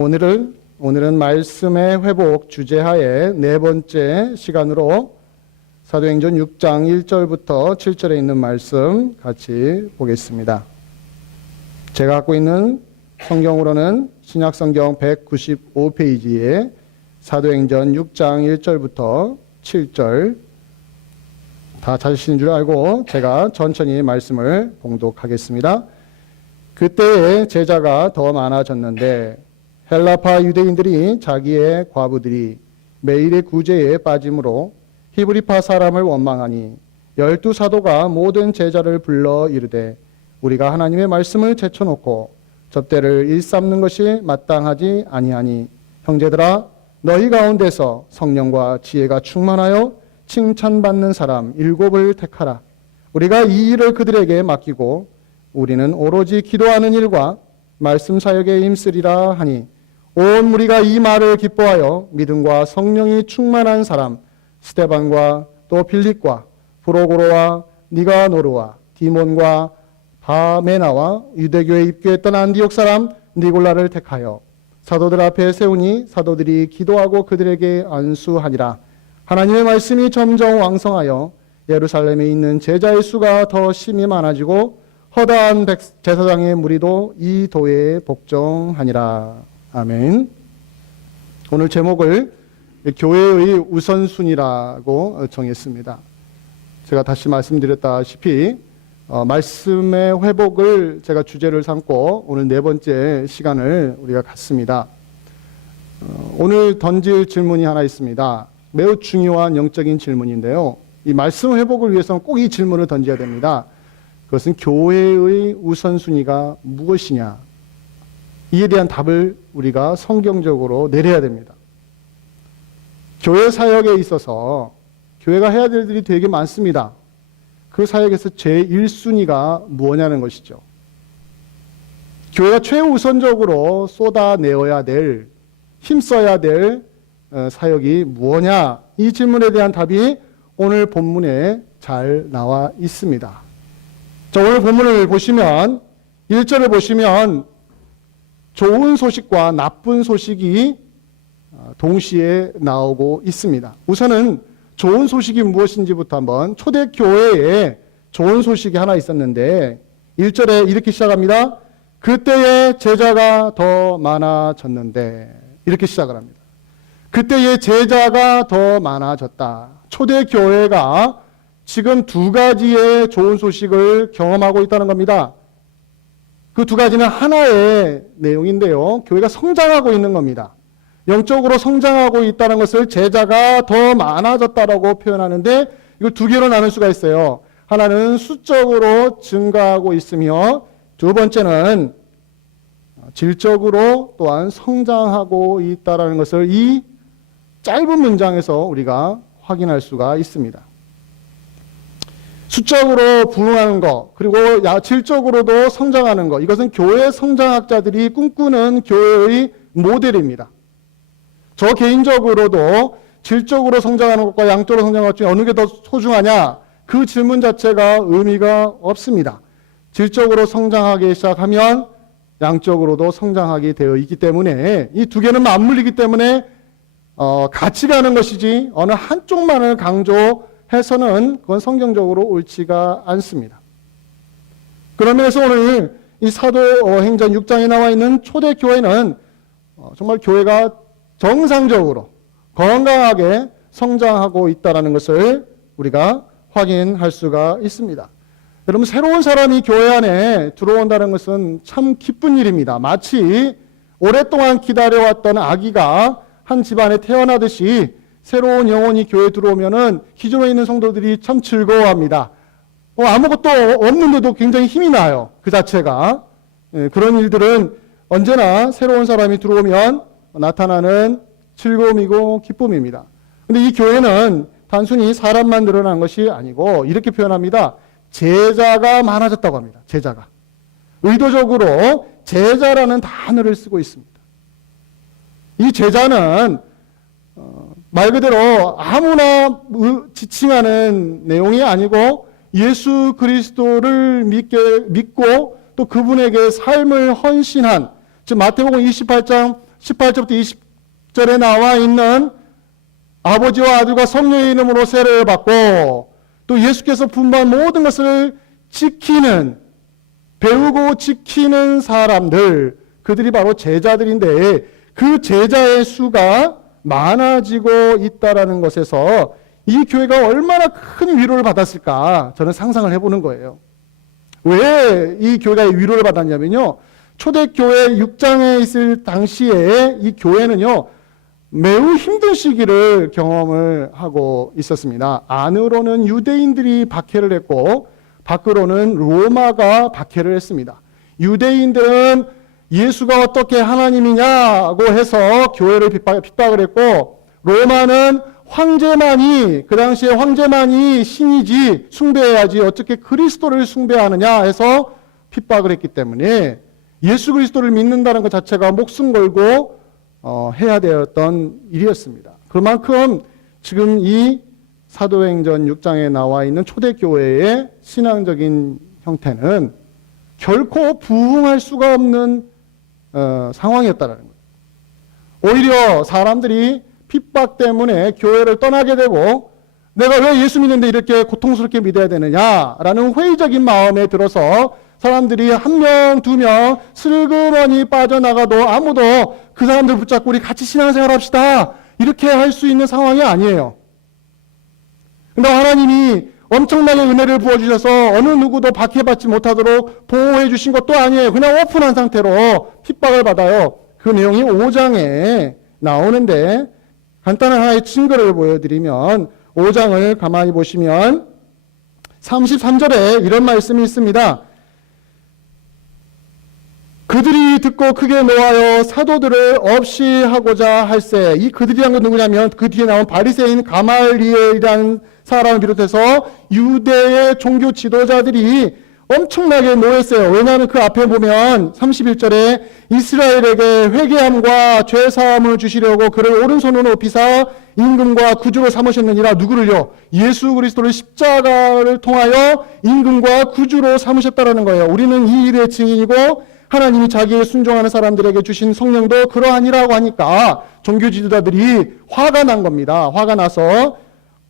오늘은 말씀의 회복 주제하에 네 번째 시간으로 사도행전 6장 1절부터 7절에 있는 말씀 같이 보겠습니다. 제가 갖고 있는 성경으로는 신약성경 195페이지에 사도행전 6장 1절부터 7절 다 찾으신 줄 알고 제가 천천히 말씀을 봉독하겠습니다. 그때에 제자가 더 많아졌는데 헬라파 유대인들이 자기의 과부들이 매일의 구제에 빠짐으로 히브리파 사람을 원망하니 12사도가 모든 제자를 불러 이르되 우리가 하나님의 말씀을 제쳐놓고 접대를 일삼는 것이 마땅하지 아니하니 형제들아 너희 가운데서 성령과 지혜가 충만하여 칭찬받는 사람 7을 택하라. 우리가 이 일을 그들에게 맡기고 우리는 오로지 기도하는 일과 말씀 사역에 힘쓰리라 하니 온 무리가 이 말을 기뻐하여 믿음과 성령이 충만한 사람 스데반과 또 빌립과 프로고로와 니가노르와 디몬과 바메나와 유대교에 입교했던 안디옥 사람 니골라를 택하여 사도들 앞에 세우니 사도들이 기도하고 그들에게 안수하니라. 하나님의 말씀이 점점 왕성하여 예루살렘에 있는 제자의 수가 더 심히 많아지고 허다한 제사장의 무리도 이 도에 복종하니라. 아멘. 오늘 제목을 교회의 우선순위라고 정했습니다. 제가 다시 말씀드렸다시피 말씀의 회복을 제가 주제를 삼고 오늘 네 번째 시간을 우리가 갖습니다. 오늘 던질 질문이 하나 있습니다. 매우 중요한 영적인 질문인데요. 이 말씀 회복을 위해서는 꼭 이 질문을 던져야 됩니다. 그것은 교회의 우선순위가 무엇이냐? 이에 대한 답을 우리가 성경적으로 내려야 됩니다. 교회 사역에 있어서 교회가 해야 될 일이 되게 많습니다. 그 사역에서 제1순위가 무엇냐는 것이죠. 교회가 최우선적으로 쏟아내어야 될, 힘써야 될 사역이 무엇냐? 이 질문에 대한 답이 오늘 본문에 잘 나와 있습니다. 자, 오늘 본문을 보시면 1절을 보시면 좋은 소식과 나쁜 소식이 동시에 나오고 있습니다. 우선은 좋은 소식이 무엇인지부터 한번 초대교회에 좋은 소식이 하나 있었는데 1절에 이렇게 시작합니다. 그때에 제자가 더 많아졌는데 이렇게 시작을 합니다. 그때에 제자가 더 많아졌다. 초대교회가 지금 두 가지의 좋은 소식을 경험하고 있다는 겁니다. 그 두 가지는 하나의 내용인데요. 교회가 성장하고 있는 겁니다. 영적으로 성장하고 있다는 것을 제자가 더 많아졌다라고 표현하는데 이걸 두 개로 나눌 수가 있어요. 하나는 수적으로 증가하고 있으며 두 번째는 질적으로 또한 성장하고 있다는 것을 이 짧은 문장에서 우리가 확인할 수가 있습니다. 수적으로 부흥하는 것, 그리고 질적으로도 성장하는 것, 이것은 교회 성장학자들이 꿈꾸는 교회의 모델입니다. 저 개인적으로도 질적으로 성장하는 것과 양적으로 성장하는 것 중에 어느 게 더 소중하냐? 그 질문 자체가 의미가 없습니다. 질적으로 성장하기 시작하면 양적으로도 성장하게 되어 있기 때문에 이 두 개는 맞물리기 때문에 같이 가는 것이지 어느 한쪽만을 강조해서는 그건 성경적으로 옳지가 않습니다. 그런 면에서 오늘 이 사도행전 6장에 나와 있는 초대교회는 정말 교회가 정상적으로 건강하게 성장하고 있다는 것을 우리가 확인할 수가 있습니다. 여러분, 새로운 사람이 교회 안에 들어온다는 것은 참 기쁜 일입니다. 마치 오랫동안 기다려왔던 아기가 한 집안에 태어나듯이 새로운 영혼이 교회에 들어오면은 기존에 있는 성도들이 참 즐거워합니다. 아무것도 없는데도 굉장히 힘이 나요. 그 자체가. 그런 일들은 언제나 새로운 사람이 들어오면 나타나는 즐거움이고 기쁨입니다. 근데 이 교회는 단순히 사람만 늘어난 것이 아니고 이렇게 표현합니다. 제자가 많아졌다고 합니다. 제자가. 의도적으로 제자라는 단어를 쓰고 있습니다. 이 제자는 말 그대로 아무나 지칭하는 내용이 아니고 예수 그리스도를 믿고 또 그분에게 삶을 헌신한, 즉 마태복음 28장 18절부터 20절에 나와 있는 아버지와 아들과 성령의 이름으로 세례를 받고 또 예수께서 분부한 모든 것을 지키는, 배우고 지키는 사람들, 그들이 바로 제자들인데 그 제자의 수가 많아지고 있다라는 것에서 이 교회가 얼마나 큰 위로를 받았을까 저는 상상을 해보는 거예요. 왜 이 교회가 위로를 받았냐면요, 초대교회 6장에 있을 당시에 이 교회는요 매우 힘든 시기를 경험을 하고 있었습니다. 안으로는 유대인들이 박해를 했고 밖으로는 로마가 박해를 했습니다. 유대인들은 예수가 어떻게 하나님이냐고 해서 교회를 핍박을 했고, 로마는 황제만이, 그 당시에 황제만이 신이지 숭배해야지 어떻게 그리스도를 숭배하느냐 해서 핍박을 했기 때문에 예수 그리스도를 믿는다는 것 자체가 목숨 걸고 해야 되었던 일이었습니다. 그만큼 지금 이 사도행전 6장에 나와 있는 초대교회의 신앙적인 형태는 결코 부흥할 수가 없는 상황이었다는 거예요. 오히려 사람들이 핍박 때문에 교회를 떠나게 되고 내가 왜 예수 믿는데 이렇게 고통스럽게 믿어야 되느냐라는 회의적인 마음에 들어서 사람들이 한 명, 두 명 슬그머니 빠져나가도 아무도 그 사람들 붙잡고 우리 같이 신앙생활 합시다 이렇게 할 수 있는 상황이 아니에요. 근데 하나님이 엄청나게 은혜를 부어주셔서 어느 누구도 박해받지 못하도록 보호해 주신 것도 아니에요. 그냥 오픈한 상태로 핍박을 받아요. 그 내용이 5장에 나오는데 간단한 하나의 증거를 보여드리면 5장을 가만히 보시면 33절에 이런 말씀이 있습니다. 그들이 듣고 크게 노하여 사도들을 없이 하고자 할세. 이 그들이란 건 누구냐면 그 뒤에 나온 바리새인 가말리엘이라는 사람을 비롯해서 유대의 종교 지도자들이 엄청나게 노했어요. 왜냐하면 그 앞에 보면 31절에 이스라엘에게 회개함과 죄사함을 주시려고 그를 오른손으로 높이사 임금과 구주로 삼으셨느니라. 누구를요? 예수 그리스도를 십자가를 통하여 임금과 구주로 삼으셨다라는 거예요. 우리는 이 일의 증인이고 하나님이 자기의 순종하는 사람들에게 주신 성령도 그러하니라고 하니까 종교 지도자들이 화가 난 겁니다. 화가 나서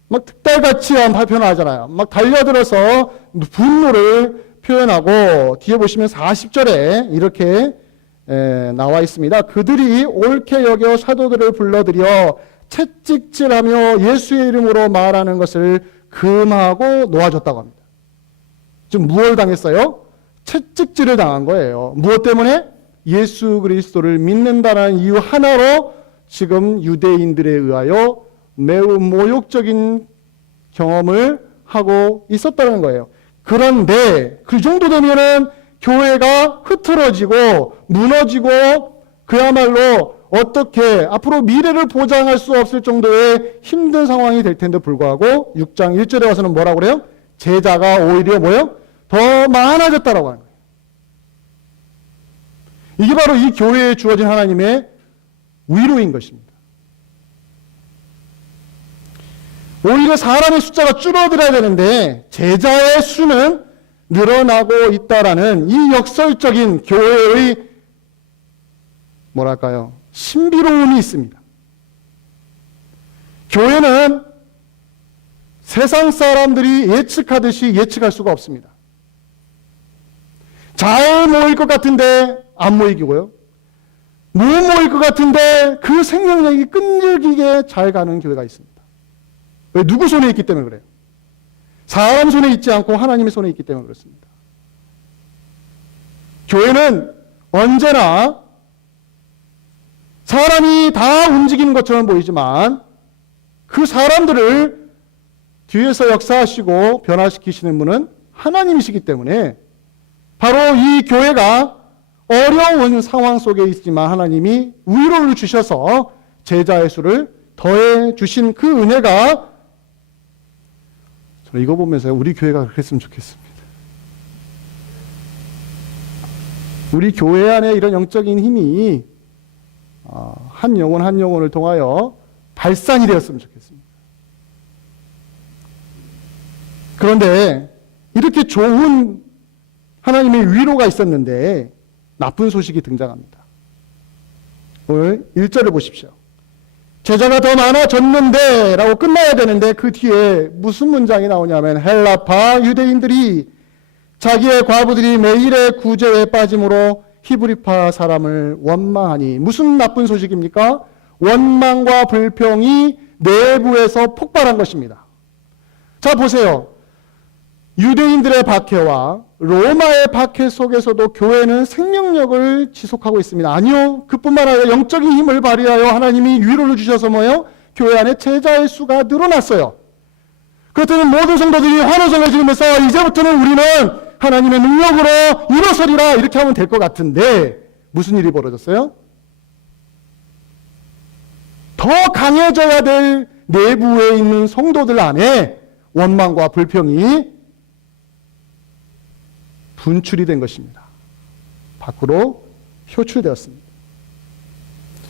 막 특달같이 표현하잖아요. 막 달려들어서 분노를 표현하고 뒤에 보시면 40절에 이렇게 나와 있습니다. 그들이 옳게 여겨 사도들을 불러들여 채찍질하며 예수의 이름으로 말하는 것을 금하고 놓아줬다고 합니다. 지금 무엇을 당했어요? 채찍질을 당한 거예요. 무엇 때문에? 예수 그리스도를 믿는다는 이유 하나로 지금 유대인들에 의하여 매우 모욕적인 경험을 하고 있었다는 거예요. 그런데 그 정도 되면은 교회가 흐트러지고 무너지고 그야말로 어떻게 앞으로 미래를 보장할 수 없을 정도의 힘든 상황이 될 텐데 불구하고 6장 1절에 와서는 뭐라고 그래요? 제자가 오히려 뭐예요? 더 많아졌다라고 하는 거예요. 이게 바로 이 교회에 주어진 하나님의 위로인 것입니다. 오히려 사람의 숫자가 줄어들어야 되는데 제자의 수는 늘어나고 있다라는 이 역설적인 교회의 뭐랄까요? 신비로움이 있습니다. 교회는 세상 사람들이 예측하듯이 예측할 수가 없습니다. 잘 모일 것 같은데 안 모이고요. 못 모일 것 같은데 그 생명력이 끈질기게 잘 가는 교회가 있습니다. 왜? 누구 손에 있기 때문에 그래요. 사람 손에 있지 않고 하나님의 손에 있기 때문에 그렇습니다. 교회는 언제나 사람이 다 움직이는 것처럼 보이지만 그 사람들을 뒤에서 역사하시고 변화시키시는 분은 하나님이시기 때문에 바로 이 교회가 어려운 상황 속에 있지만 하나님이 위로를 주셔서 제자의 수를 더해 주신 그 은혜가 저는 이거 보면서 우리 교회가 그랬으면 좋겠습니다. 우리 교회 안에 이런 영적인 힘이 한 영혼 한 영혼을 통하여 발산이 되었으면 좋겠습니다. 그런데 이렇게 좋은 하나님의 위로가 있었는데 나쁜 소식이 등장합니다. 오늘 1절을 보십시오. 제자가 더 많아졌는데 라고 끝나야 되는데 그 뒤에 무슨 문장이 나오냐면 헬라파 유대인들이 자기의 과부들이 매일의 구제에 빠짐으로 히브리파 사람을 원망하니. 무슨 나쁜 소식입니까? 원망과 불평이 내부에서 폭발한 것입니다. 자, 보세요. 유대인들의 박해와 로마의 박해 속에서도 교회는 생명력을 지속하고 있습니다. 아니요. 그뿐만 아니라 영적인 힘을 발휘하여 하나님이 위로를 주셔서 뭐요? 교회 안에 제자의 수가 늘어났어요. 그렇다면 모든 성도들이 환호성을 지르면서 이제부터는 우리는 하나님의 능력으로 일어서리라 이렇게 하면 될 것 같은데 무슨 일이 벌어졌어요? 더 강해져야 될 내부에 있는 성도들 안에 원망과 불평이 분출이 된 것입니다. 밖으로 효출되었습니다.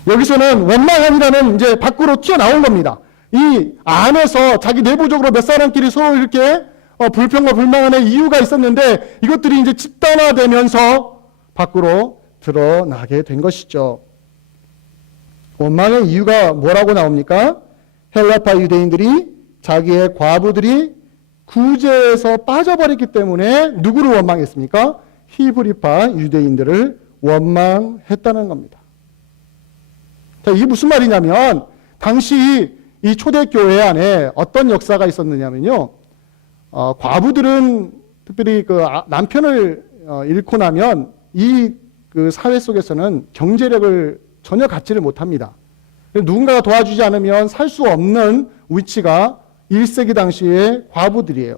여기서는 원망함이라는 이제 밖으로 튀어나온 겁니다. 이 안에서 자기 내부적으로 몇 사람끼리 서로 이렇게 불평과 불만의 이유가 있었는데 이것들이 이제 집단화되면서 밖으로 드러나게 된 것이죠. 원망의 이유가 뭐라고 나옵니까? 헬라파 유대인들이 자기의 과부들이 구제에서 빠져버렸기 때문에 누구를 원망했습니까? 히브리파 유대인들을 원망했다는 겁니다. 자, 이게 무슨 말이냐면 당시 이 초대교회 안에 어떤 역사가 있었느냐면요. 과부들은 특별히 그 남편을 잃고 나면 이 그 사회 속에서는 경제력을 전혀 갖지를 못합니다. 누군가가 도와주지 않으면 살 수 없는 위치가 1세기 당시의 과부들이에요.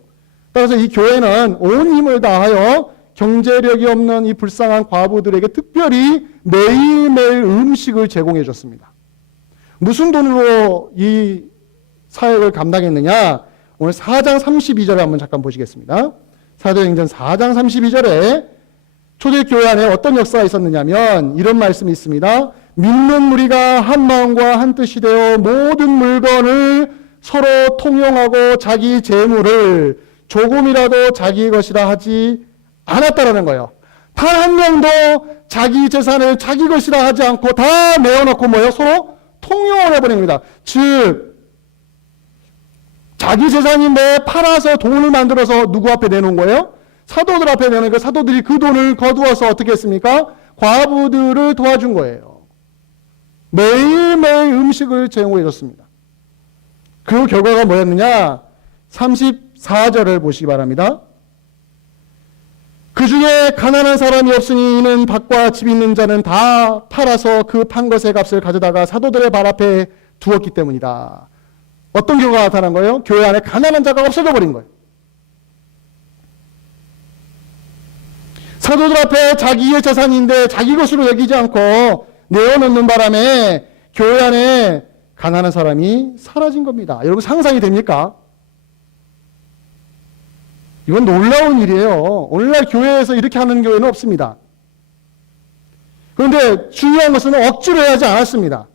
따라서 이 교회는 온 힘을 다하여 경제력이 없는 이 불쌍한 과부들에게 특별히 매일매일 음식을 제공해 줬습니다. 무슨 돈으로 이 사역을 감당했느냐? 오늘 4장 32절을 한번 잠깐 보시겠습니다. 사도행전 4장 32절에 초대교회 안에 어떤 역사가 있었느냐면 이런 말씀이 있습니다. 믿는 무리가 한 마음과 한 뜻이 되어 모든 물건을 서로 통용하고 자기 재물을 조금이라도 자기 것이라 하지 않았다라는 거예요. 단 한 명도 자기 재산을 자기 것이라 하지 않고 다 내어놓고 뭐예요? 서로 통용을 해버립니다. 즉 자기 재산인데 팔아서 돈을 만들어서 누구 앞에 내놓은 거예요? 사도들 앞에 내놓으니까 사도들이 그 돈을 거두어서 어떻게 했습니까? 과부들을 도와준 거예요. 매일매일 음식을 제공해 줬습니다. 그 결과가 뭐였느냐? 34절을 보시기 바랍니다. 그 중에 가난한 사람이 없으니 이는 밭과 집 있는 자는 다 팔아서 그 판 것의 값을 가져다가 사도들의 발 앞에 두었기 때문이다. 어떤 결과가 나타난 거예요? 교회 안에 가난한 자가 없어져 버린 거예요. 사도들 앞에 자기의 재산인데 자기 것으로 여기지 않고 내어놓는 바람에 교회 안에 가난한 사람이 사라진 겁니다. 여러분 상상이 됩니까? 이건 놀라운 일이에요. 오늘날 교회에서 이렇게 하는 교회는 없습니다. 그런데 중요한 것은 억지로 하지 않았습니다.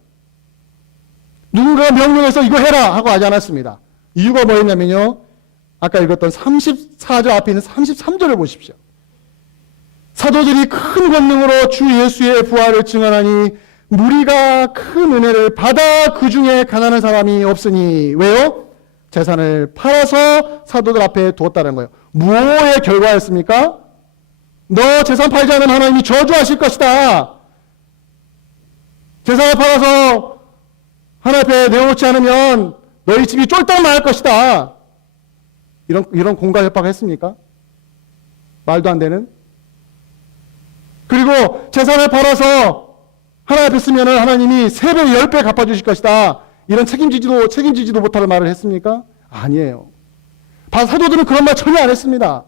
누군가가 명령해서 이거 해라 하고 하지 않았습니다. 이유가 뭐였냐면요. 아까 읽었던 34절 앞에 있는 33절을 보십시오. 사도들이 큰 권능으로 주 예수의 부활을 증언하니 무리가 큰 은혜를 받아 그 중에 가난한 사람이 없으니 왜요? 재산을 팔아서 사도들 앞에 두었다는 거예요. 무엇의 결과였습니까? 너 재산 팔지 않으면 하나님이 저주하실 것이다. 재산을 팔아서 하나님 앞에 내어놓지 않으면 너희 집이 쫄딱 망할 것이다. 이런 공갈 협박을 했습니까? 말도 안 되는. 그리고 재산을 팔아서 하나님 앞에 쓰면 하나님이 3배, 10배 갚아주실 것이다. 이런 책임지지도 못할 말을 했습니까? 아니에요. 사도들은 그런 말 전혀 안 했습니다.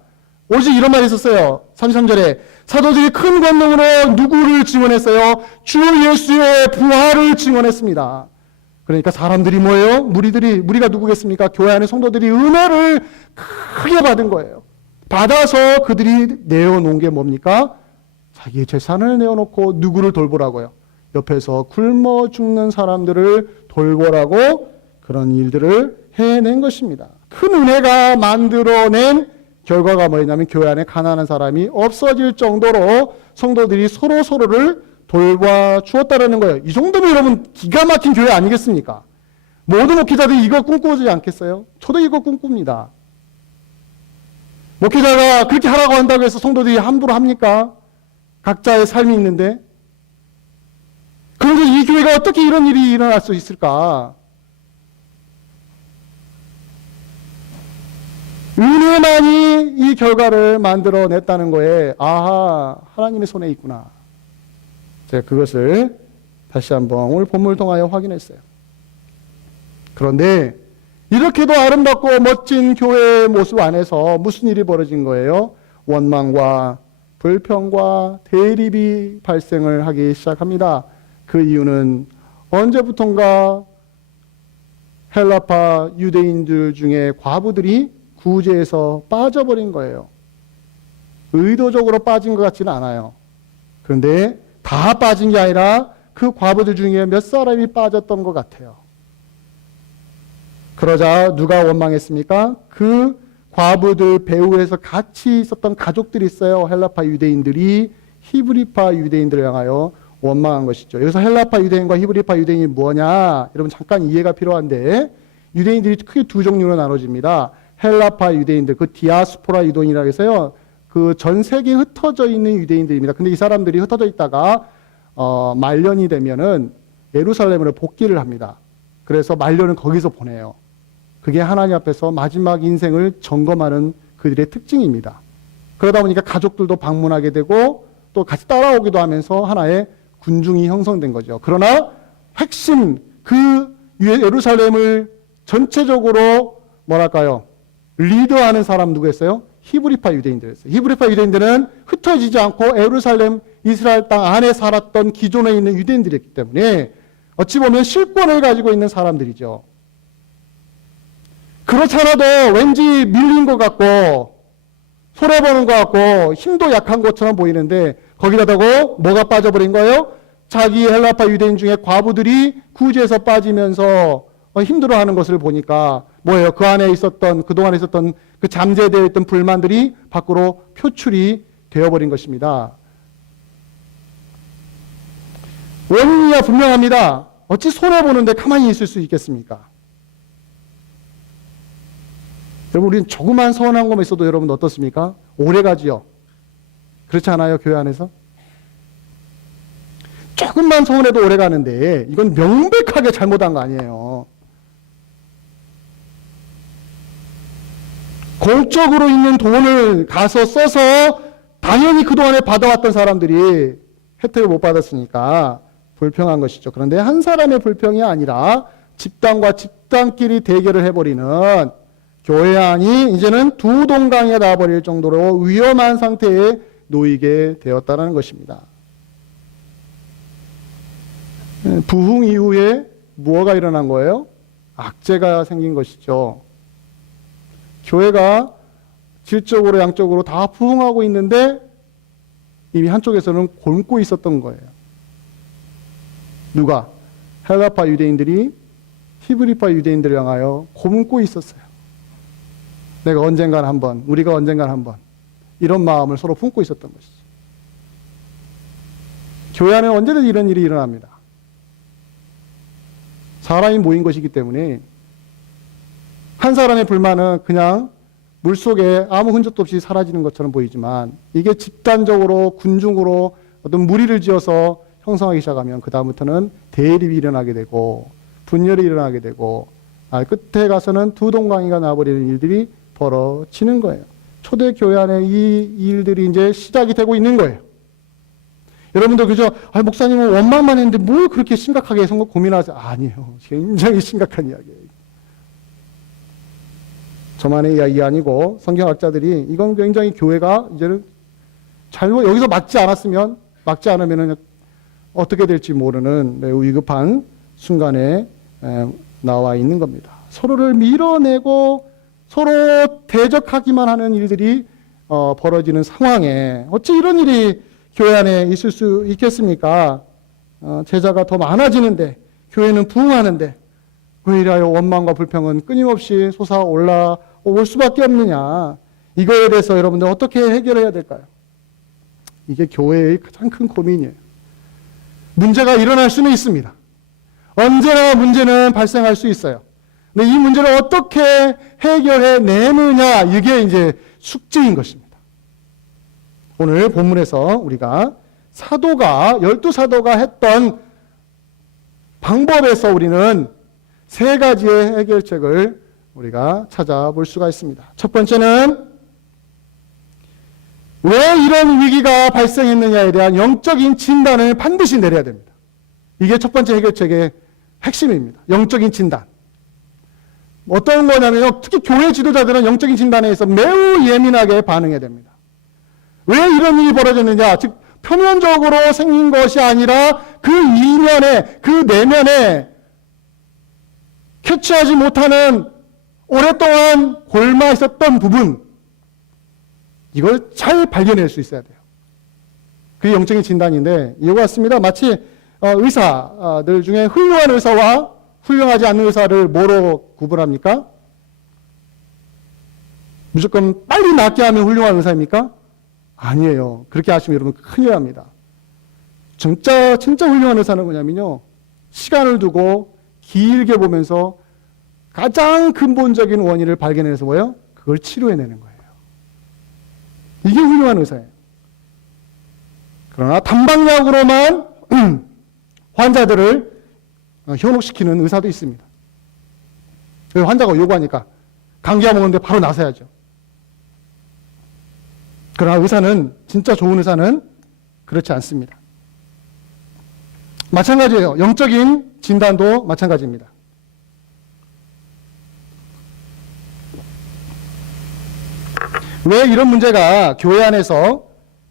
오직 이런 말이 있었어요. 33절에 사도들이 큰 권능으로 누구를 증언했어요? 주 예수의 부활을 증언했습니다. 그러니까 사람들이 뭐예요? 무리가 누구겠습니까? 교회 안에 성도들이 은혜를 크게 받은 거예요. 받아서 그들이 내어놓은 게 뭡니까? 자기의 재산을 내어놓고 누구를 돌보라고요? 옆에서 굶어 죽는 사람들을 돌보라고 그런 일들을 해낸 것입니다. 큰 은혜가 만들어낸 결과가 뭐냐면 교회 안에 가난한 사람이 없어질 정도로 성도들이 서로를 돌봐 주었다라는 거예요. 이 정도면 여러분 기가 막힌 교회 아니겠습니까? 모든 목회자들이 이거 꿈꾸지 않겠어요? 저도 이거 꿈꿉니다. 목회자가 그렇게 하라고 한다고 해서 성도들이 함부로 합니까? 각자의 삶이 있는데. 그런데 이 교회가 어떻게 이런 일이 일어날 수 있을까? 은혜만이 이 결과를 만들어냈다는 거에 아하, 하나님의 손에 있구나. 제가 그것을 다시 한번 오늘 본문을 통하여 확인했어요. 그런데 이렇게도 아름답고 멋진 교회의 모습 안에서 무슨 일이 벌어진 거예요? 원망과 불평과 대립이 발생을 하기 시작합니다. 그 이유는 언제부턴가 헬라파 유대인들 중에 과부들이 구제에서 빠져버린 거예요. 의도적으로 빠진 것 같지는 않아요. 그런데 다 빠진 게 아니라 그 과부들 중에 몇 사람이 빠졌던 것 같아요. 그러자 누가 원망했습니까? 그 과부들 배후에서 같이 있었던 가족들이 있어요. 헬라파 유대인들이 히브리파 유대인들을 향하여 원망한 것이죠. 여기서 헬라파 유대인과 히브리파 유대인이 뭐냐? 여러분 잠깐 이해가 필요한데 유대인들이 크게 두 종류로 나눠집니다. 헬라파 유대인들, 그 디아스포라 유대인이라고 해서요. 그 전 세계에 흩어져 있는 유대인들입니다. 근데 이 사람들이 흩어져 있다가 말년이 되면은 예루살렘으로 복귀를 합니다. 그래서 말년은 거기서 보내요. 그게 하나님 앞에서 마지막 인생을 점검하는 그들의 특징입니다. 그러다 보니까 가족들도 방문하게 되고 또 같이 따라오기도 하면서 하나의 군중이 형성된 거죠. 그러나 핵심 그 예루살렘을 전체적으로 뭐랄까요? 리더하는 사람 누구였어요? 히브리파 유대인들이었어요. 히브리파 유대인들은 흩어지지 않고 예루살렘 이스라엘 땅 안에 살았던 기존에 있는 유대인들이었기 때문에 어찌 보면 실권을 가지고 있는 사람들이죠. 그렇잖아도 왠지 밀린 것 같고 손해보는 것 같고 힘도 약한 것처럼 보이는데 거기다가고 뭐가 빠져버린 거예요? 자기 헬라파 유대인 중에 과부들이 구제에서 빠지면서 힘들어하는 것을 보니까 뭐예요? 그 안에 있었던 그동안에 있었던 그 잠재되어 있던 불만들이 밖으로 표출이 되어버린 것입니다. 원인이야 분명합니다. 어찌 손해보는데 가만히 있을 수 있겠습니까? 여러분 우리는 조그만 서운한 것만 있어도 여러분 어떻습니까? 오래가지요. 그렇지 않아요? 교회 안에서? 조금만 서운해도 오래가는데 이건 명백하게 잘못한 거 아니에요. 공적으로 있는 돈을 가서 써서 당연히 그동안에 받아왔던 사람들이 혜택을 못 받았으니까 불평한 것이죠. 그런데 한 사람의 불평이 아니라 집단과 집단끼리 대결을 해버리는 교회 안이 이제는 두 동강에 나버릴 정도로 위험한 상태에 놓이게 되었다는 것입니다. 부흥 이후에 무엇가 일어난 거예요? 악재가 생긴 것이죠. 교회가 질적으로 양적으로 다 부흥하고 있는데 이미 한쪽에서는 곪고 있었던 거예요. 누가? 헬라파 유대인들이 히브리파 유대인들을 향하여 곪고 있었어요. 내가 언젠간 한번, 우리가 언젠간 한번 이런 마음을 서로 품고 있었던 것이죠. 교회 안에 언제든지 이런 일이 일어납니다. 사람이 모인 것이기 때문에 한 사람의 불만은 그냥 물속에 아무 흔적도 없이 사라지는 것처럼 보이지만 이게 집단적으로 군중으로 어떤 무리를 지어서 형성하기 시작하면 그 다음부터는 대립이 일어나게 되고 분열이 일어나게 되고 끝에 가서는 두 동강이가 나버리는 일들이 벌어지는 거예요. 초대교회 안에 이 일들이 이제 시작이 되고 있는 거예요. 여러분들 그죠? 목사님은 원망만 했는데 뭘 그렇게 심각하게 고민하세요? 아니에요. 굉장히 심각한 이야기예요. 저만의 이야기 아니고 성경학자들이 이건 굉장히 교회가 이제는 잘못 여기서 막지 않으면 어떻게 될지 모르는 매우 위급한 순간에 나와 있는 겁니다. 서로를 밀어내고 서로 대적하기만 하는 일들이 벌어지는 상황에 어찌 이런 일이 교회 안에 있을 수 있겠습니까? 제자가 더 많아지는데 교회는 부흥하는데 왜 이래요? 원망과 불평은 끊임없이 솟아올 수밖에 없느냐? 이거에 대해서 여러분들 어떻게 해결해야 될까요? 이게 교회의 가장 큰 고민이에요. 문제가 일어날 수는 있습니다. 언제나 문제는 발생할 수 있어요. 근데 이 문제를 어떻게 해결해 내느냐, 이게 이제 숙제인 것입니다. 오늘 본문에서 우리가 열두 사도가 했던 방법에서 우리는 세 가지의 해결책을 우리가 찾아볼 수가 있습니다. 첫 번째는 왜 이런 위기가 발생했느냐에 대한 영적인 진단을 반드시 내려야 됩니다. 이게 첫 번째 해결책의 핵심입니다. 영적인 진단. 어떤 거냐면요, 특히 교회 지도자들은 영적인 진단에 의해서 매우 예민하게 반응해야 됩니다. 왜 이런 일이 벌어졌느냐, 즉 표면적으로 생긴 것이 아니라 그 이면에, 그 내면에 캐치하지 못하는 오랫동안 골마 있었던 부분, 이걸 잘 발견할 수 있어야 돼요. 그게 영적인 진단인데, 이와 같습니다. 마치 의사들 중에 훌륭한 의사와 훌륭하지 않은 의사를 뭐로 구분합니까? 무조건 빨리 낫게 하면 훌륭한 의사입니까? 아니에요. 그렇게 하시면 여러분 큰일 납니다. 진짜 훌륭한 의사는 뭐냐면요, 시간을 두고 길게 보면서 가장 근본적인 원인을 발견해서 뭐예요? 그걸 치료해내는 거예요. 이게 훌륭한 의사예요. 그러나 단방약으로만 환자들을 현혹시키는 의사도 있습니다. 환자가 요구하니까 감기약 먹는데 바로 나서야죠. 그러나 의사는, 진짜 좋은 의사는 그렇지 않습니다. 마찬가지예요. 영적인 진단도 마찬가지입니다. 왜 이런 문제가 교회 안에서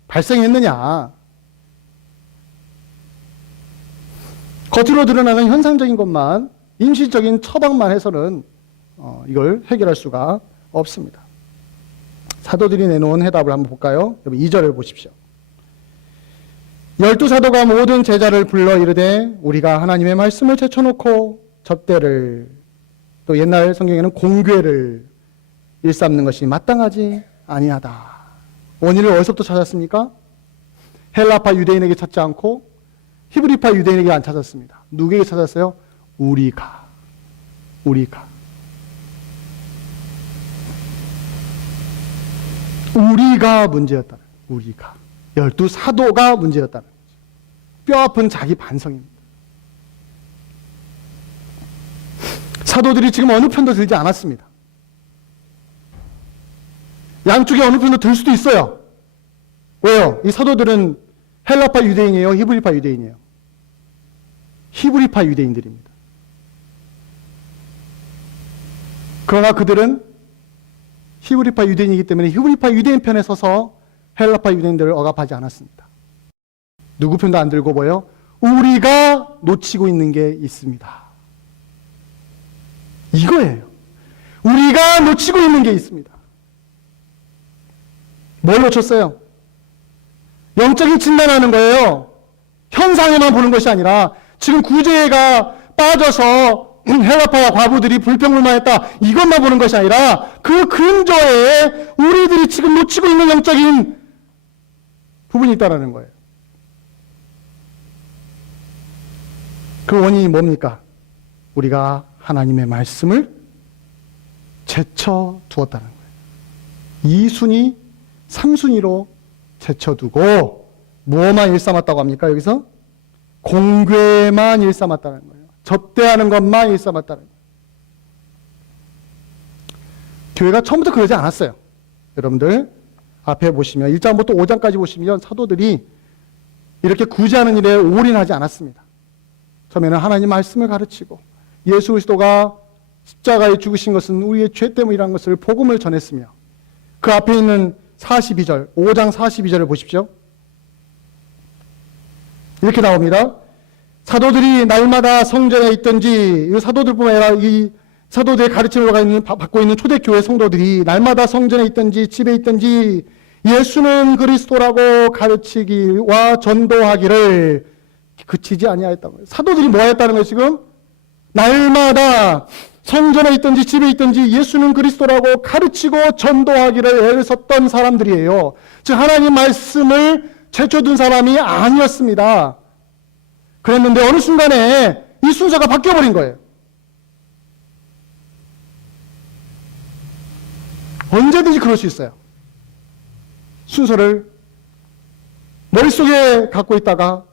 발생했느냐? 겉으로 드러나는 현상적인 것만, 임시적인 처방만 해서는 이걸 해결할 수가 없습니다. 사도들이 내놓은 해답을 한번 볼까요? 2절을 보십시오. 12사도가 모든 제자를 불러 이르되 우리가 하나님의 말씀을 제쳐놓고 접대를, 또 옛날 성경에는 공궤를 일삼는 것이 마땅하지 아니하다. 원인을 어디서부터 찾았습니까? 헬라파 유대인에게 찾지 않고 히브리파 유대인에게 안 찾았습니다. 누구에게 찾았어요? 우리가 문제였다. 우리가 12사도가 문제였다는 거죠. 뼈아픈 자기 반성입니다. 사도들이 지금 어느 편도 들지 않았습니다. 양쪽에 어느 편도 들 수도 있어요. 왜요? 이 사도들은 헬라파 유대인이에요? 히브리파 유대인이에요? 히브리파 유대인들입니다. 그러나 그들은 히브리파 유대인이기 때문에 히브리파 유대인 편에 서서 헬라파 유대인들을 억압하지 않았습니다. 누구 편도 안 들고 뭐예요? 우리가 놓치고 있는 게 있습니다. 이거예요. 우리가 놓치고 있는 게 있습니다. 뭘 놓쳤어요? 영적인 진단하는 거예요. 현상에만 보는 것이 아니라 지금 구제가 빠져서 헬라파와 과부들이 불평불만했다, 이것만 보는 것이 아니라 그 근저에 우리들이 지금 놓치고 있는 영적인 부분이 있다는 거예요. 그 원인이 뭡니까? 우리가 하나님의 말씀을 제쳐두었다는 거예요. 2순위, 3순위로 제쳐두고 무엇만 일삼았다고 합니까? 여기서 공궤만 일삼았다는 거예요. 접대하는 것만 일삼았다는 거예요. 교회가 처음부터 그러지 않았어요. 여러분들 앞에 보시면 1장부터 5장까지 보시면 사도들이 이렇게 구제하는 일에 올인하지 않았습니다. 처음에는 하나님 말씀을 가르치고 예수 그리스도가 십자가에 죽으신 것은 우리의 죄 때문이라는 것을 복음을 전했으며, 그 앞에 있는 42절, 5장 42절을 보십시오. 이렇게 나옵니다. 사도들이 날마다 성전에 있든지, 이 사도들뿐만 아니라 이 사도들의 가르침을 받고 있는 초대교회 성도들이 날마다 성전에 있든지 집에 있든지 예수는 그리스도라고 가르치기와 전도하기를 그치지 아니하였다고. 사도들이 뭐 했다는 거예요? 지금 날마다 성전에 있든지 집에 있든지 예수는 그리스도라고 가르치고 전도하기를 애를 썼던 사람들이에요. 즉 하나님 말씀을 제쳐둔 사람이 아니었습니다. 그랬는데 어느 순간에 이 순서가 바뀌어버린 거예요. 언제든지 그럴 수 있어요. 순서를 머릿속에 갖고 있다가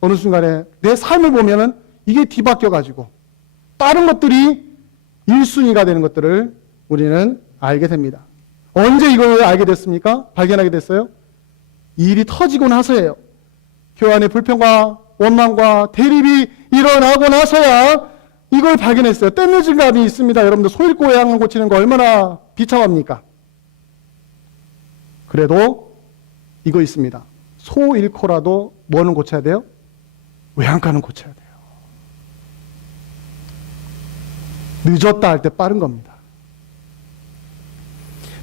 어느 순간에 내 삶을 보면은 이게 뒤바뀌어가지고 다른 것들이 1순위가 되는 것들을 우리는 알게 됩니다. 언제 이걸 알게 됐습니까? 발견하게 됐어요? 일이 터지고 나서예요. 교회 안에 불평과 원망과 대립이 일어나고 나서야 이걸 발견했어요. 때늦은 감이 있습니다. 여러분들 소 잃고 외양을 고치는 거 얼마나 비참합니까? 그래도 이거 있습니다. 소 잃고라도 뭐는 고쳐야 돼요? 외양간은 고쳐야 돼요. 늦었다 할 때 빠른 겁니다.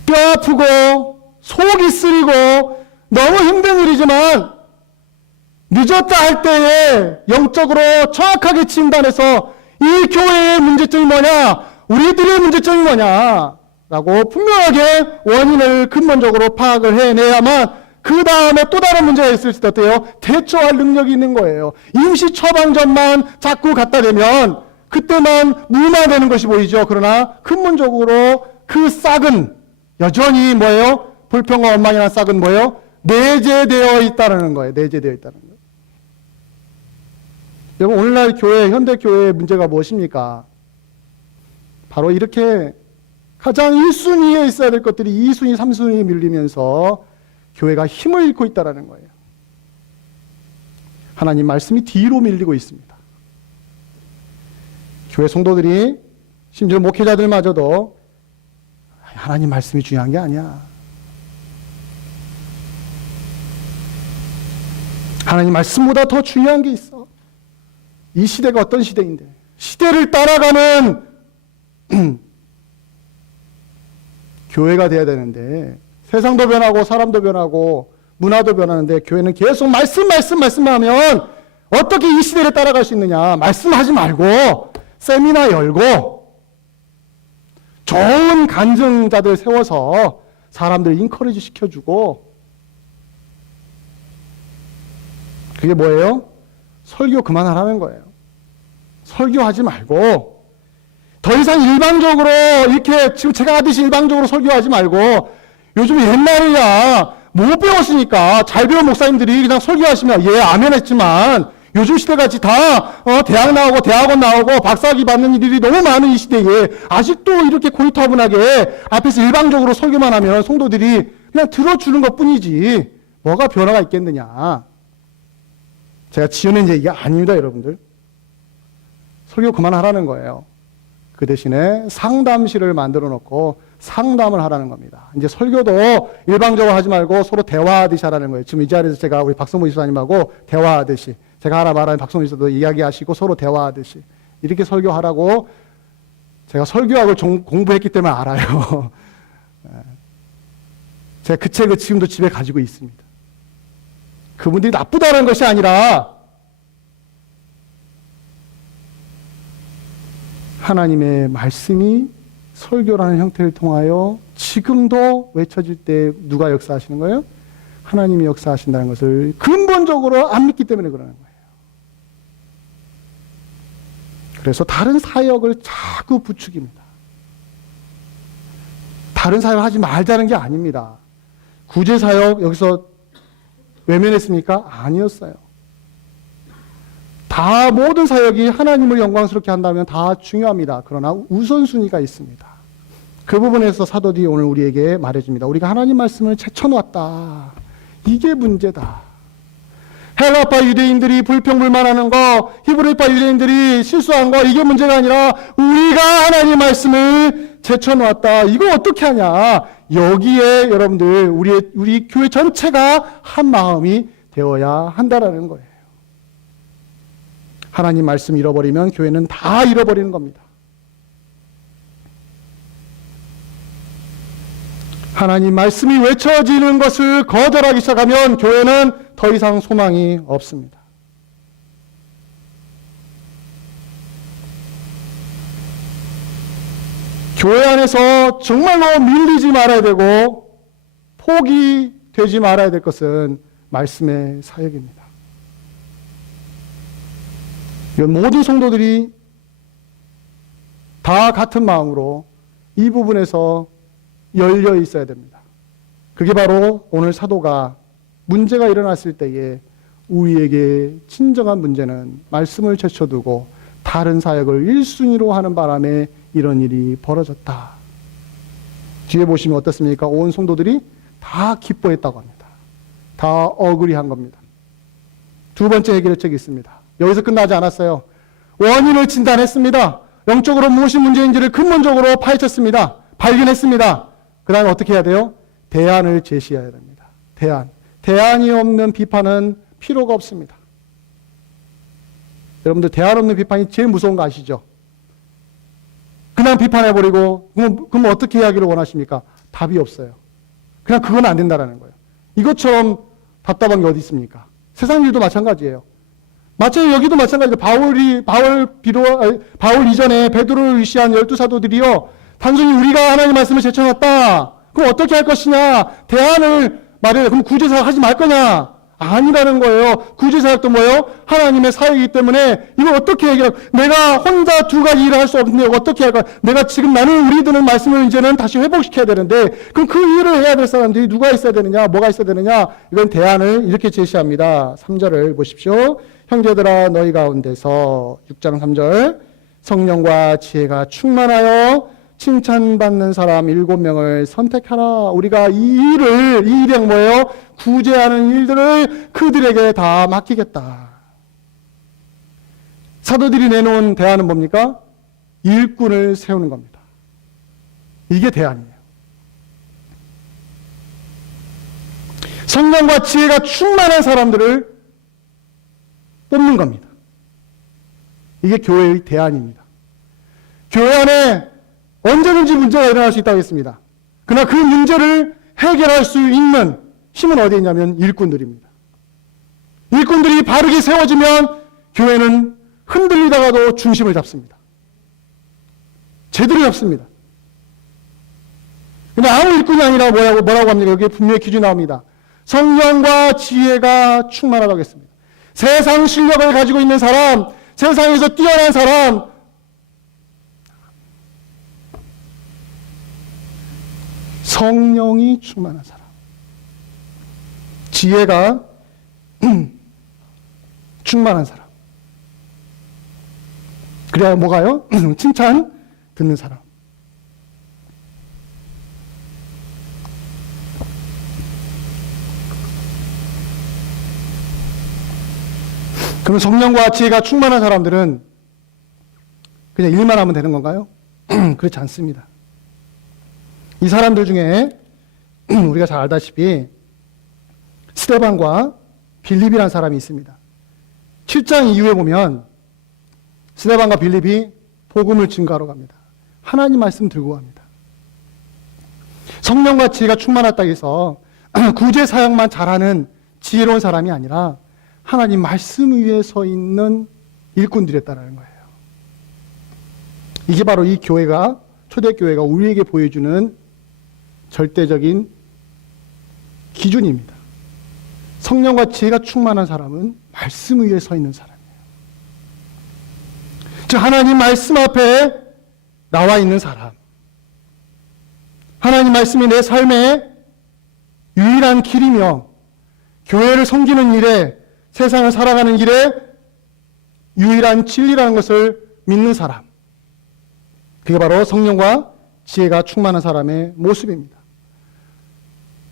뼈 아프고 속이 쓰리고 너무 힘든 일이지만 늦었다 할 때에 영적으로 정확하게 진단해서 이 교회의 문제점이 뭐냐, 우리들의 문제점이 뭐냐 라고 분명하게 원인을 근본적으로 파악을 해내야만 그 다음에 또 다른 문제가 있을 때 어때요? 대처할 능력이 있는 거예요. 임시 처방전만 자꾸 갖다 대면 그때만 무마되는 것이 보이죠. 그러나 근본적으로 그 싹은 여전히 뭐예요? 불평과 원망이라는 싹은 뭐예요? 내재되어 있다는 거예요. 내재되어 있다는 거예요. 여러분, 오늘날 교회, 현대교회의 문제가 무엇입니까? 바로 이렇게 가장 1순위에 있어야 될 것들이 2순위, 3순위에 밀리면서 교회가 힘을 잃고 있다는 거예요. 하나님 말씀이 뒤로 밀리고 있습니다. 교회 성도들이, 심지어 목회자들마저도 하나님 말씀이 중요한 게 아니야. 하나님 말씀보다 더 중요한 게 있어. 이 시대가 어떤 시대인데, 시대를 따라가는 교회가 돼야 되는데, 세상도 변하고 사람도 변하고 문화도 변하는데 교회는 계속 말씀만 하면 어떻게 이 시대를 따라갈 수 있느냐. 말씀하지 말고 세미나 열고 좋은 간증자들 세워서 사람들 인커리지 시켜주고, 그게 뭐예요? 설교 그만하라는 거예요. 설교하지 말고 더 이상 일방적으로 이렇게 지금 제가 하듯이 일방적으로 설교하지 말고, 요즘 옛날이야 못 배웠으니까 잘 배운 목사님들이 그냥 설교하시면 예 아멘 했지만, 요즘 시대같이 다 대학 나오고 대학원 나오고 박사학위 받는 일이 너무 많은 이 시대에 아직도 이렇게 고리타분하게 앞에서 일방적으로 설교만 하면 성도들이 그냥 들어주는 것뿐이지 뭐가 변화가 있겠느냐. 제가 지어낸 얘기가 아닙니다, 여러분들. 설교 그만하라는 거예요. 그 대신에 상담실을 만들어 놓고 상담을 하라는 겁니다. 이제 설교도 일방적으로 하지 말고 서로 대화하듯이 하라는 거예요. 지금 이 자리에서 제가 우리 박성모 이사님하고 대화하듯이, 제가 하나 말하면 박성모 이사도 이야기하시고 서로 대화하듯이 이렇게 설교하라고 제가 설교학을 공부했기 때문에 알아요. 제가 그 책을 지금도 집에 가지고 있습니다. 그분들이 나쁘다는 것이 아니라 하나님의 말씀이 설교라는 형태를 통하여 지금도 외쳐질 때 누가 역사하시는 거예요? 하나님이 역사하신다는 것을 근본적으로 안 믿기 때문에 그러는 거예요. 그래서 다른 사역을 자꾸 부추깁니다. 다른 사역 하지 말자는 게 아닙니다. 구제 사역 여기서 외면했습니까? 아니었어요. 다 모든 사역이 하나님을 영광스럽게 한다면 다 중요합니다. 그러나 우선순위가 있습니다. 그 부분에서 사도들이 오늘 우리에게 말해줍니다. 우리가 하나님 말씀을 제쳐놓았다. 이게 문제다. 헬라파 유대인들이 불평불만하는 거, 히브리파 유대인들이 실수한 거, 이게 문제가 아니라 우리가 하나님 말씀을 제쳐놓았다. 이걸 어떻게 하냐. 여기에 여러분들 우리 교회 전체가 한 마음이 되어야 한다라는 거예요. 하나님 말씀 잃어버리면 교회는 다 잃어버리는 겁니다. 하나님 말씀이 외쳐지는 것을 거절하기 시작하면 교회는 더 이상 소망이 없습니다. 교회 안에서 정말로 밀리지 말아야 되고 포기되지 말아야 될 것은 말씀의 사역입니다. 이건 모든 성도들이 다 같은 마음으로 이 부분에서 열려 있어야 됩니다. 그게 바로 오늘 사도가 문제가 일어났을 때에 우리에게 진정한 문제는 말씀을 제쳐두고 다른 사역을 1순위로 하는 바람에 이런 일이 벌어졌다. 뒤에 보시면 어떻습니까? 온 성도들이 다 기뻐했다고 합니다. 다 어그리한 겁니다. 두 번째 해결책이 있습니다. 여기서 끝나지 않았어요. 원인을 진단했습니다. 영적으로 무엇이 문제인지를 근본적으로 파헤쳤습니다. 발견했습니다. 그 다음에 어떻게 해야 돼요? 대안을 제시해야 됩니다. 대안이 없는 비판은 필요가 없습니다. 여러분들 대안 없는 비판이 제일 무서운 거 아시죠? 그냥 비판해버리고 그럼 어떻게 이야기를 원하십니까? 답이 없어요. 그냥 그건 안 된다라는 거예요. 이것처럼 답답한 게 어디 있습니까? 세상 일도 마찬가지예요. 마찬가지로 여기도 마찬가지예요. 바울 이전에 베드로를 위시한 12사도들이요. 단순히 우리가 하나님 말씀을 제쳐놨다. 그럼 어떻게 할 것이냐? 대안을 말해요. 그럼 구제사역 하지 말 거냐? 아니라는 거예요. 구제사역도 뭐예요? 하나님의 사역이기 때문에 이걸 어떻게 해결? 내가 혼자 두 가지 일을 할 수 없는데 어떻게 할까? 내가 지금 나는 우리 드는 말씀을 이제는 다시 회복시켜야 되는데 그럼 그 일을 해야 될 사람들이 누가 있어야 되느냐? 뭐가 있어야 되느냐? 이건 대안을 이렇게 제시합니다. 3절을 보십시오. 형제들아 너희 가운데서 6장 3절 성령과 지혜가 충만하여 칭찬받는 사람 7명을 선택하라. 우리가 이 일이 뭐예요? 구제하는 일들을 그들에게 다 맡기겠다. 사도들이 내놓은 대안은 뭡니까? 일꾼을 세우는 겁니다. 이게 대안이에요. 성령과 지혜가 충만한 사람들을 뽑는 겁니다. 이게 교회의 대안입니다. 교회 안에 언제든지 문제가 일어날 수 있다고 했습니다. 그러나 그 문제를 해결할 수 있는 힘은 어디에 있냐면 일꾼들입니다. 일꾼들이 바르게 세워지면 교회는 흔들리다가도 중심을 잡습니다. 제대로 잡습니다. 근데 아무 일꾼이 아니라 뭐라고 합니까? 여기에 분명히 기준이 나옵니다. 성령과 지혜가 충만하다고 했습니다. 세상 실력을 가지고 있는 사람, 세상에서 뛰어난 사람, 성령이 충만한 사람, 지혜가 충만한 사람. 그래야 뭐가요? 칭찬 듣는 사람. 그럼 성령과 지혜가 충만한 사람들은 그냥 일만 하면 되는 건가요? 그렇지 않습니다. 이 사람들 중에 우리가 잘 알다시피 스데반과 빌립이라는 사람이 있습니다. 7장 이후에 보면 스데반과 빌립이 복음을 증거하러 갑니다. 하나님 말씀 들고 갑니다. 성령과 지혜가 충만하다 해서 구제 사역만 잘하는 지혜로운 사람이 아니라 하나님 말씀 위에 서 있는 일꾼들이었다는 거예요. 이게 바로 이 교회가, 초대교회가 우리에게 보여주는 절대적인 기준입니다. 성령과 지혜가 충만한 사람은 말씀 위에 서 있는 사람이에요. 즉 하나님 말씀 앞에 나와 있는 사람, 하나님 말씀이 내 삶의 유일한 길이며 교회를 섬기는 일에, 세상을 살아가는 길에 유일한 진리라는 것을 믿는 사람, 그게 바로 성령과 지혜가 충만한 사람의 모습입니다.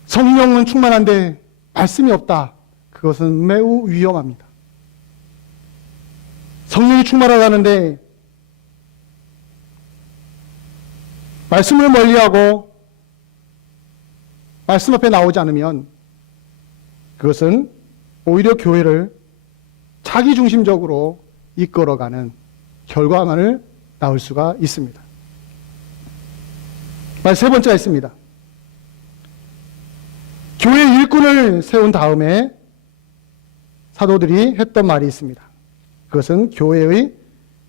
성령은 충만한데 말씀이 없다. 그것은 매우 위험합니다. 성령이 충만하다는데 말씀을 멀리하고 말씀 앞에 나오지 않으면 그것은 오히려 교회를 자기중심적으로 이끌어가는 결과만을 낳을 수가 있습니다. 세 번째가 있습니다. 교회 일꾼을 세운 다음에 사도들이 했던 말이 있습니다. 그것은 교회의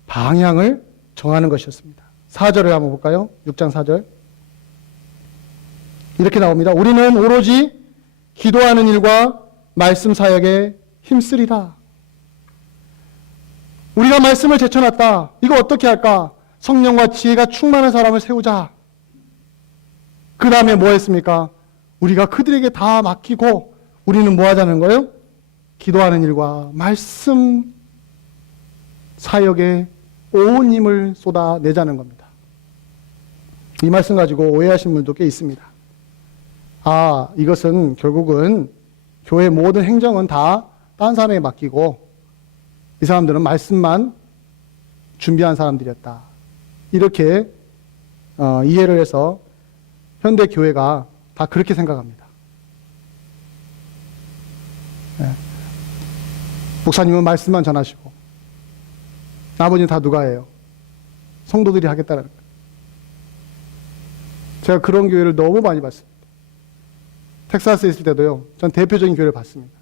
방향을 정하는 것이었습니다. 4절을 한번 볼까요? 6장 4절. 이렇게 나옵니다. 우리는 오로지 기도하는 일과 말씀 사역에 힘쓰리라. 우리가 말씀을 제쳐놨다. 이거 어떻게 할까? 성령과 지혜가 충만한 사람을 세우자. 그 다음에 뭐 했습니까? 우리가 그들에게 다 맡기고 우리는 뭐 하자는 거예요? 기도하는 일과 말씀 사역에 온 힘을 쏟아내자는 겁니다. 이 말씀 가지고 오해하신 분도 꽤 있습니다. 아, 이것은 결국은 교회 모든 행정은 다 딴 사람에게 맡기고 이 사람들은 말씀만 준비한 사람들이었다. 이렇게 이해를 해서 현대 교회가 다 그렇게 생각합니다. 네. 목사님은 말씀만 전하시고 나머지는 다 누가 해요? 성도들이 하겠다는 거예요. 제가 그런 교회를 너무 많이 봤습니다. 텍사스에 있을 때도요. 전 대표적인 교회를 봤습니다.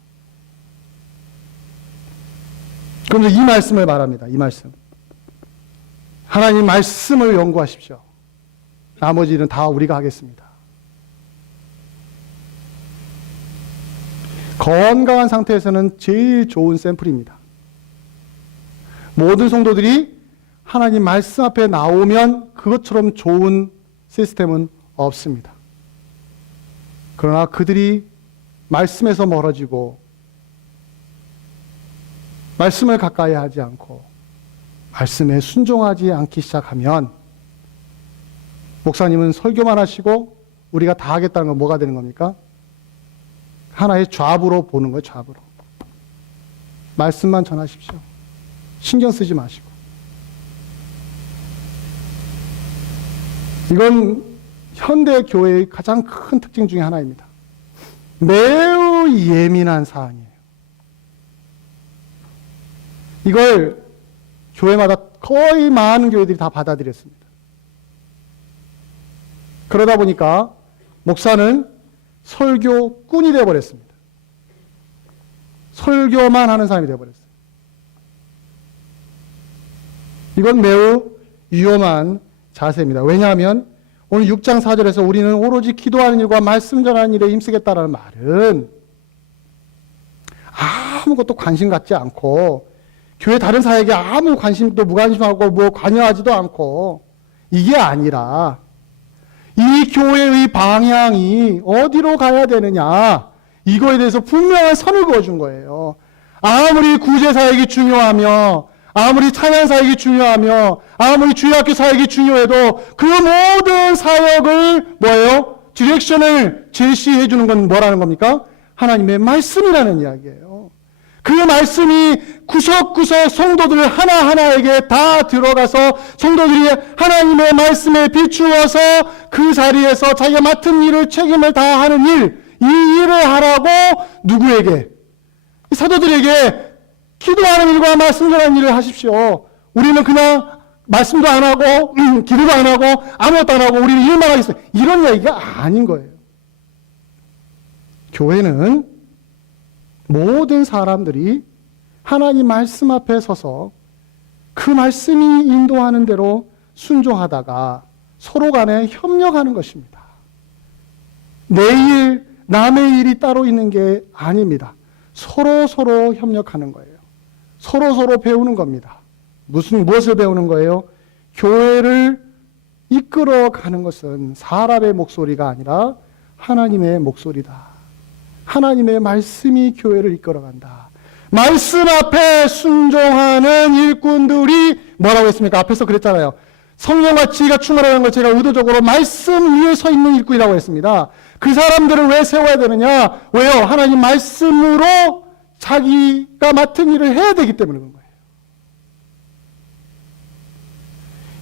그러면서 이 말씀을 말합니다. 이 말씀. 하나님 말씀을 연구하십시오. 나머지 일은 다 우리가 하겠습니다. 건강한 상태에서는 제일 좋은 샘플입니다. 모든 성도들이 하나님 말씀 앞에 나오면 그것처럼 좋은 시스템은 없습니다. 그러나 그들이 말씀에서 멀어지고 말씀을 가까이 하지 않고 말씀에 순종하지 않기 시작하면 목사님은 설교만 하시고 우리가 다 하겠다는 건 뭐가 되는 겁니까? 하나의 좌부로 보는 거예요. 좌부로. 말씀만 전하십시오. 신경 쓰지 마시고. 이건 현대 교회의 가장 큰 특징 중에 하나입니다. 매우 예민한 사안이에요. 이걸 교회마다 거의 많은 교회들이 다 받아들였습니다. 그러다 보니까 목사는 설교꾼이 되어버렸습니다. 설교만 하는 사람이 되어버렸어요. 이건 매우 위험한 자세입니다. 왜냐하면 오늘 6장 4절에서 우리는 오로지 기도하는 일과 말씀 전하는 일에 힘쓰겠다라는 말은 아무것도 관심 갖지 않고 교회 다른 사역에 아무 관심도 무관심하고 뭐 관여하지도 않고 이게 아니라 이 교회의 방향이 어디로 가야 되느냐 이거에 대해서 분명한 선을 그어준 거예요. 아무리 구제 사역이 중요하며 아무리 찬양 사역이 중요하며 아무리 주일학교 사역이 중요해도 그 모든 사역을 뭐예요? 디렉션을 제시해 주는 건 뭐라는 겁니까? 하나님의 말씀이라는 이야기예요. 그 말씀이 구석구석 성도들 하나하나에게 다 들어가서 성도들이 하나님의 말씀에 비추어서 그 자리에서 자기가 맡은 일을 책임을 다하는 일, 이 일을 하라고 누구에게? 사도들에게 기도하는 일과 말씀 전하는 일을 하십시오. 우리는 그냥 말씀도 안 하고 기도도 안 하고 아무것도 안 하고 우리는 일만 하겠어요. 이런 이야기가 아닌 거예요. 교회는 모든 사람들이 하나님 말씀 앞에 서서 그 말씀이 인도하는 대로 순종하다가 서로 간에 협력하는 것입니다. 내 일, 남의 일이 따로 있는 게 아닙니다. 서로 협력하는 거예요. 서로 배우는 겁니다. 무엇을 배우는 거예요? 교회를 이끌어가는 것은 사람의 목소리가 아니라 하나님의 목소리다. 하나님의 말씀이 교회를 이끌어간다. 말씀 앞에 순종하는 일꾼들이 뭐라고 했습니까? 앞에서 그랬잖아요. 성령과 지혜가 충만하는 걸 제가 의도적으로 말씀 위에 서 있는 일꾼이라고 했습니다. 그 사람들을 왜 세워야 되느냐? 왜요? 하나님 말씀으로 자기가 맡은 일을 해야 되기 때문에 그런 거예요.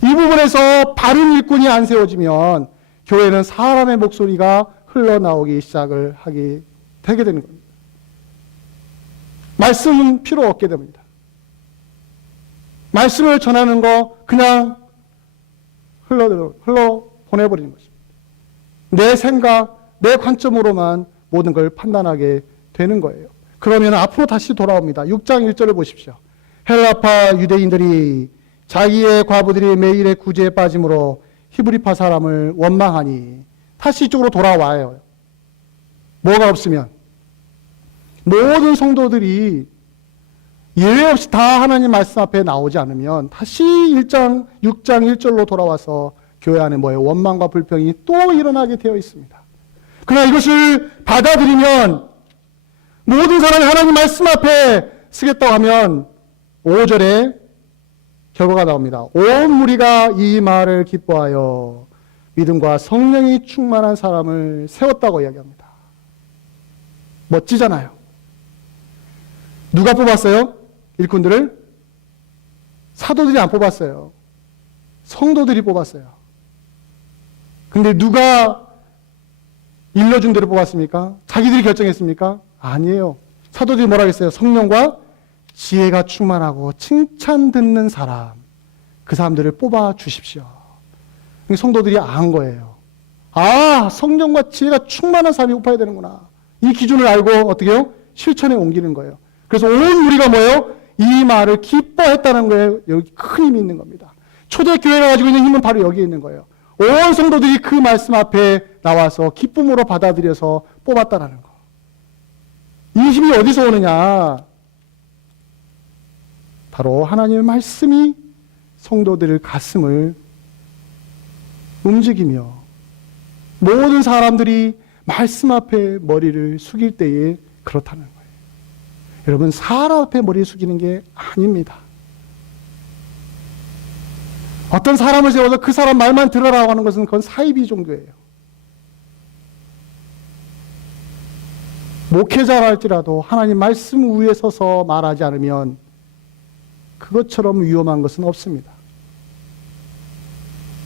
이 부분에서 바른 일꾼이 안 세워지면 교회는 사람의 목소리가 흘러나오기 시작을 되게 되는 겁니다. 말씀은 필요 없게 됩니다. 말씀을 전하는 거 그냥 흘러 보내버리는 것입니다. 내 생각, 내 관점으로만 모든 걸 판단하게 되는 거예요. 그러면 앞으로 다시 돌아옵니다. 6장 1절을 보십시오. 헬라파 유대인들이 자기의 과부들이 매일의 구제에 빠짐으로 히브리파 사람을 원망하니 다시 이쪽으로 돌아와요. 뭐가 없으면 모든 성도들이 예외 없이 다 하나님 말씀 앞에 나오지 않으면 다시 6장 1절로 돌아와서 교회 안에 뭐예요? 원망과 불평이 또 일어나게 되어 있습니다. 그러나 이것을 받아들이면 모든 사람이 하나님 말씀 앞에 쓰겠다고 하면 5절에 결과가 나옵니다. 온 무리가 이 말을 기뻐하여 믿음과 성령이 충만한 사람을 세웠다고 이야기합니다. 멋지잖아요. 누가 뽑았어요? 일꾼들을? 사도들이 안 뽑았어요. 성도들이 뽑았어요. 근데 누가 일러준 대로 뽑았습니까? 자기들이 결정했습니까? 아니에요. 사도들이 뭐라고 했어요? 성령과 지혜가 충만하고 칭찬 듣는 사람, 그 사람들을 뽑아 주십시오. 성도들이 안 거예요. 아, 성령과 지혜가 충만한 사람이 뽑아야 되는구나. 이 기준을 알고 어떻게 해요? 실천에 옮기는 거예요. 그래서 온 우리가 뭐예요? 이 말을 기뻐했다는 거예요. 여기 큰 힘이 있는 겁니다. 초대교회가 가지고 있는 힘은 바로 여기에 있는 거예요. 온 성도들이 그 말씀 앞에 나와서 기쁨으로 받아들여서 뽑았다라는 거. 이 힘이 어디서 오느냐? 바로 하나님의 말씀이 성도들의 가슴을 움직이며 모든 사람들이 말씀 앞에 머리를 숙일 때에 그렇다는 거예요. 여러분, 사람 앞에 머리 숙이는 게 아닙니다. 어떤 사람을 세워서 그 사람 말만 들으라고 하는 것은 그건 사이비 종교예요. 목회자라 할지라도 하나님 말씀 위에 서서 말하지 않으면 그것처럼 위험한 것은 없습니다.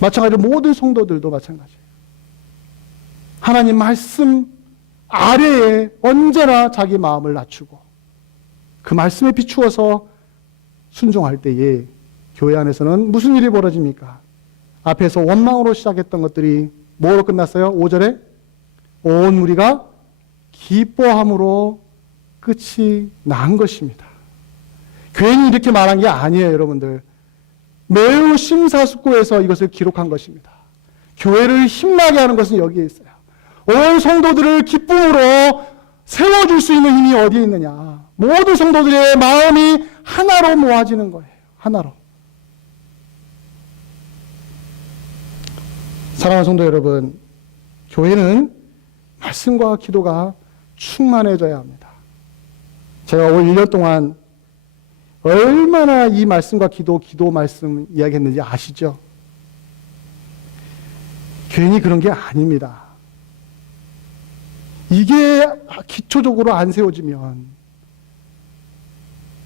마찬가지로 모든 성도들도 마찬가지예요. 하나님 말씀 아래에 언제나 자기 마음을 낮추고 그 말씀에 비추어서 순종할 때에 교회 안에서는 무슨 일이 벌어집니까? 앞에서 원망으로 시작했던 것들이 뭐로 끝났어요? 5절에 온 무리가 기뻐함으로 끝이 난 것입니다. 괜히 이렇게 말한 게 아니에요, 여러분들. 매우 심사숙고해서 이것을 기록한 것입니다. 교회를 힘나게 하는 것은 여기에 있어요. 온 성도들을 기쁨으로 세워줄 수 있는 힘이 어디에 있느냐? 모든 성도들의 마음이 하나로 모아지는 거예요. 하나로. 사랑하는 성도 여러분, 교회는 말씀과 기도가 충만해져야 합니다. 제가 올 1년 동안 얼마나 이 말씀과 기도 말씀 이야기했는지 아시죠? 괜히 그런 게 아닙니다. 이게 기초적으로 안 세워지면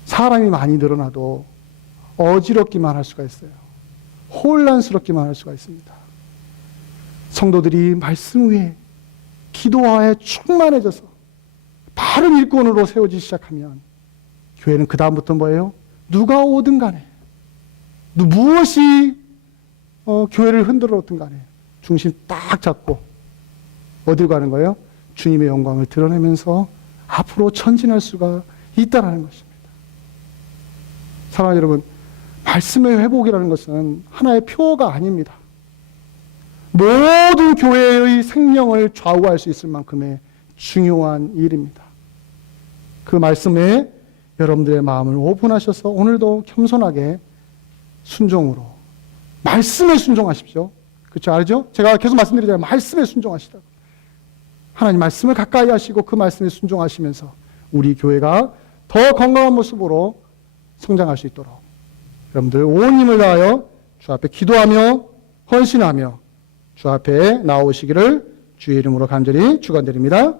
사람이 많이 늘어나도 어지럽기만 할 수가 있어요. 혼란스럽기만 할 수가 있습니다. 성도들이 말씀 위에 기도하에 충만해져서 바른 일꾼으로 세워지기 시작하면 교회는 그 다음부터 뭐예요? 누가 오든 간에 무엇이 교회를 흔들어오든 간에 중심 딱 잡고 어딜 가는 거예요? 주님의 영광을 드러내면서 앞으로 전진할 수가 있다는 것입니다. 사랑하는 여러분, 말씀의 회복이라는 것은 하나의 표어가 아닙니다. 모든 교회의 생명을 좌우할 수 있을 만큼의 중요한 일입니다. 그 말씀에 여러분들의 마음을 오픈하셔서 오늘도 겸손하게 순종으로 말씀에 순종하십시오. 그렇죠? 알죠? 제가 계속 말씀드리잖아요. 말씀에 순종하시라고. 하나님 말씀을 가까이 하시고 그 말씀에 순종하시면서 우리 교회가 더 건강한 모습으로 성장할 수 있도록 여러분들 온 힘을 다하여 주 앞에 기도하며 헌신하며 주 앞에 나오시기를 주의 이름으로 간절히 축원드립니다.